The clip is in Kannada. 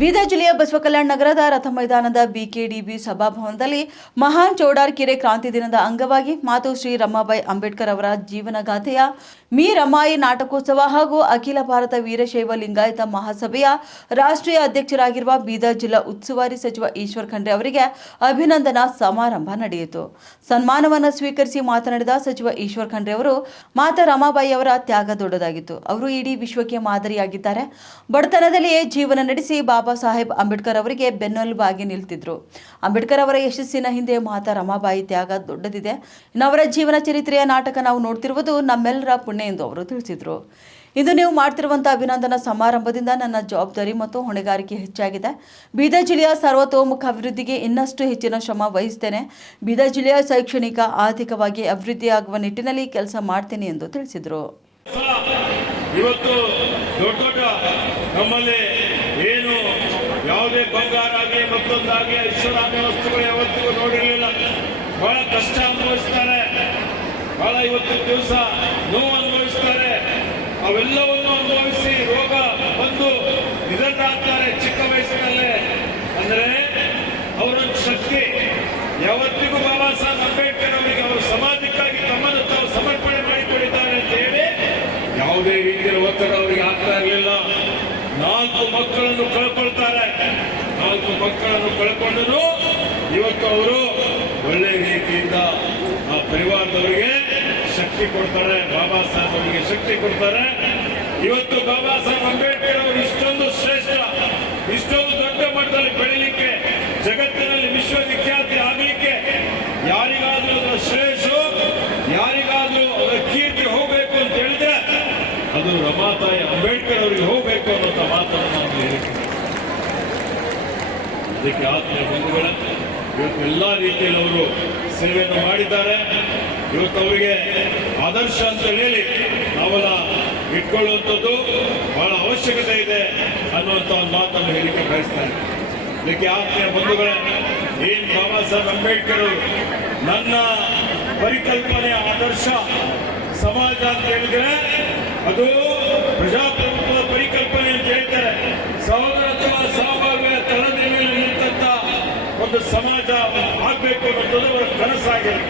ಬೀದರ್ ಜಿಲ್ಲೆಯ ಬಸವಕಲ್ಯಾಣ ನಗರದ ರಥ ಮೈದಾನದ ಬಿಕೆಡಿಬಿ ಸಭಾಭವನದಲ್ಲಿ ಮಹಾನ್ ಚೌಡಾರ್ಕೆರೆ ಕ್ರಾಂತಿ ದಿನದ ಅಂಗವಾಗಿ ಮಾತು ಶ್ರೀ ರಮಾಬಾಯಿ ಅಂಬೇಡ್ಕರ್ ಅವರ ಜೀವನಗಾಥೆಯ ಮೀ ರಮಾಯಿ ನಾಟಕೋತ್ಸವ ಹಾಗೂ ಅಖಿಲ ಭಾರತ ವೀರಶೈವ ಲಿಂಗಾಯತ ಮಹಾಸಭೆಯ ರಾಷ್ಟ್ರೀಯ ಅಧ್ಯಕ್ಷರಾಗಿರುವ ಬೀದರ್ ಜಿಲ್ಲಾ ಉಸ್ತುವಾರಿ ಸಚಿವ ಈಶ್ವರ್ ಖಂಡ್ರೆ ಅವರಿಗೆ ಅಭಿನಂದನಾ ಸಮಾರಂಭ ನಡೆಯಿತು. ಸನ್ಮಾನವನ್ನು ಸ್ವೀಕರಿಸಿ ಮಾತನಾಡಿದ ಸಚಿವ ಈಶ್ವರ್ ಖಂಡ್ರೆ ಅವರು, ಮಾತಾ ರಮಾಬಾಯಿ ಅವರ ತ್ಯಾಗ ದೊಡ್ಡದಾಗಿತ್ತು. ಅವರು ಇಡೀ ವಿಶ್ವಕ್ಕೆ ಮಾದರಿಯಾಗಿದ್ದಾರೆ. ಬಡತನದಲ್ಲಿಯೇ ಜೀವನ ನಡೆಸಿ ಬಾಬಾ ಸಾಹೇಬ್ ಅಂಬೇಡ್ಕರ್ ಅವರಿಗೆ ಬೆನ್ನೆಲುಬಾಗಿ ನಿಲ್ತಿದ್ರು. ಅಂಬೇಡ್ಕರ್ ಅವರ ಯಶಸ್ಸಿನ ಹಿಂದೆ ಮಾತಾ ರಮಾಬಾಯಿ ತ್ಯಾಗ ದೊಡ್ಡದಿದೆ. ಅವರ ಜೀವನ ಚರಿತ್ರೆಯ ನಾಟಕ ನಾವು ನೋಡ್ತಿರುವುದು ನಮ್ಮೆಲ್ಲರ ಪುಣ್ಯ ಎಂದು ಅವರು ತಿಳಿಸಿದರು. ಇಂದು ನೀವು ಮಾಡ್ತಿರುವಂತಹ ಅಭಿನಂದನಾ ಸಮಾರಂಭದಿಂದ ನನ್ನ ಜವಾಬ್ದಾರಿ ಮತ್ತು ಹೊಣೆಗಾರಿಕೆ ಹೆಚ್ಚಾಗಿದೆ. ಬೀದರ್ ಜಿಲ್ಲೆಯ ಸರ್ವತೋಮುಖ ಅಭಿವೃದ್ಧಿಗೆ ಇನ್ನಷ್ಟು ಹೆಚ್ಚಿನ ಶ್ರಮ ವಹಿಸುತ್ತೇನೆ. ಬೀದರ್ ಜಿಲ್ಲೆಯ ಶೈಕ್ಷಣಿಕ, ಆರ್ಥಿಕವಾಗಿ ಅಭಿವೃದ್ಧಿಯಾಗುವ ನಿಟ್ಟಿನಲ್ಲಿ ಕೆಲಸ ಮಾಡ್ತೇನೆ ಎಂದು ತಿಳಿಸಿದರು. ಇವತ್ತು ದೊಡ್ಡ ದೊಡ್ಡ ನಮ್ಮಲ್ಲಿ ಏನು ಯಾವುದೇ ಬಂಗಾರ ಆಗಲಿ ಮತ್ತೊಂದಾಗಲಿ ಐಶ್ವರ್ಯ ವಸ್ತುಗಳು ಯಾವತ್ತಿಗೂ ನೋಡಿರಲಿಲ್ಲ. ಬಹಳ ಕಷ್ಟ ಅನುಭವಿಸ್ತಾರೆ, ಬಹಳ ಇವತ್ತು ದಿವಸ ನೋವು ಅನುಭವಿಸ್ತಾರೆ. ಅವೆಲ್ಲವನ್ನು ಅನುಭವಿಸಿ ರೋಗ ಬಂದು ನಿಧನರಾಗ್ತಾರೆ ಚಿಕ್ಕ ವಯಸ್ಸಿನಲ್ಲೇ. ಅಂದರೆ ಅವರೊಂದು ಶಕ್ತಿ ಯಾವತ್ತಿಗೂ ಬಾಬಾ ಸಾಹೇಬ್ ಅಂಬೇಡ್ಕರ್ ಅವರಿಗೆ ಅವರು ಸಮಾಜಕ್ಕಾಗಿ ತಮ್ಮನ್ನು ತಾವು ಸಮರ್ಪಣೆ ಮಾಡಿಕೊಂಡಿದ್ದಾರೆ ಅಂತ ಹೇಳಿ ಯಾವುದೇ ರೀತಿಯ ಒತ್ತಡ ಅವರಿಗೆ ಆಗ್ತಾ ಇರಲಿಲ್ಲ. 4 ಮಕ್ಕಳನ್ನು ಕಳ್ಕೊಳ್ತಾರೆ. 4 ಮಕ್ಕಳನ್ನು ಕಳ್ಕೊಂಡರು ಇವತ್ತು ಅವರು ಒಳ್ಳೆ ರೀತಿಯಿಂದ ಆ ಪರಿವಾರದವರಿಗೆ ಶಕ್ತಿ ಕೊಡ್ತಾರೆ. ಬಾಬಾ ಸಾಹೇಬ್ ಅವರಿಗೆ ಶಕ್ತಿ ಕೊಡ್ತಾರೆ. ಇವತ್ತು ಬಾಬಾ ಸಾಹೇಬ್ ಅಂಬೇಡ್ಕರ್ ಅವರು ಇಷ್ಟೊಂದು ಶ್ರೇಷ್ಠ, ಇಷ್ಟೊಂದು ದೊಡ್ಡ ಮಟ್ಟದಲ್ಲಿ ಬೆಳೀಲಿಕ್ಕೆ, ಜಗತ್ತಿನಲ್ಲಿ ವಿಶ್ವವಿಖ್ಯಾತಿ ಆಗಲಿಕ್ಕೆ ಯಾರಿಗಾದ್ರೂ ಅದರ ಶ್ರೇಯಸ್ಸು, ಯಾರಿಗಾದ್ರೂ ಅದರ ಕೀರ್ತಿ ಹೋಗಬೇಕು ಅಂತ ಹೇಳಿದ್ರೆ ಅದು ರಮಾತಾಯಿ ಅಂಬೇಡ್ಕರ್ ಅವರಿಗೆ ಹೋಗಬೇಕು ಅನ್ನೋಂಥ ಮಾತನ್ನು ನಾವು ಹೇಳಿದ್ದೀವಿ. ಅದಕ್ಕೆ ಆತ್ಮೀಯ ಬಂಧುಗಳ, ಇವತ್ತು ಎಲ್ಲ ರೀತಿಯಲ್ಲಿ ಅವರು ಸೇವೆಯನ್ನು ಮಾಡಿದ್ದಾರೆ. ಇವತ್ತು ಅವರಿಗೆ ಆದರ್ಶ ಅಂತ ಹೇಳಿ ನಾವೆಲ್ಲ ಇಟ್ಕೊಳ್ಳುವಂಥದ್ದು ಬಹಳ ಅವಶ್ಯಕತೆ ಇದೆ ಅನ್ನುವಂಥ ಒಂದು ಮಾತನ್ನು ಹೇಳಿಕೆ ಬಯಸ್ತಾರೆ. ಇದಕ್ಕೆ ಆತ್ಮೀಯ ಬಂಧುಗಳೇ, ಏನ್ ಬಾಬಾ ಸಾಹೇಬ್ ಅಂಬೇಡ್ಕರ್ ಅವರು ನನ್ನ ಪರಿಕಲ್ಪನೆಯ ಆದರ್ಶ ಸಮಾಜ ಅಂತ ಹೇಳಿದ್ರೆ ಅದು ಪ್ರಜಾಪ್ರಭುತ್ವದ ಪರಿಕಲ್ಪನೆ ಅಂತ ಹೇಳ್ತಾರೆ. ಸಹೋದರತ್ವ, ಸಹಭಾಗ್ಯ ತಳದ ಮೇಲೆ ನಿಂತ ಒಂದು ಸಮಾಜ ಆಗಬೇಕು ಅನ್ನೋದು ಅವರ ಕನಸಾಗಿದೆ.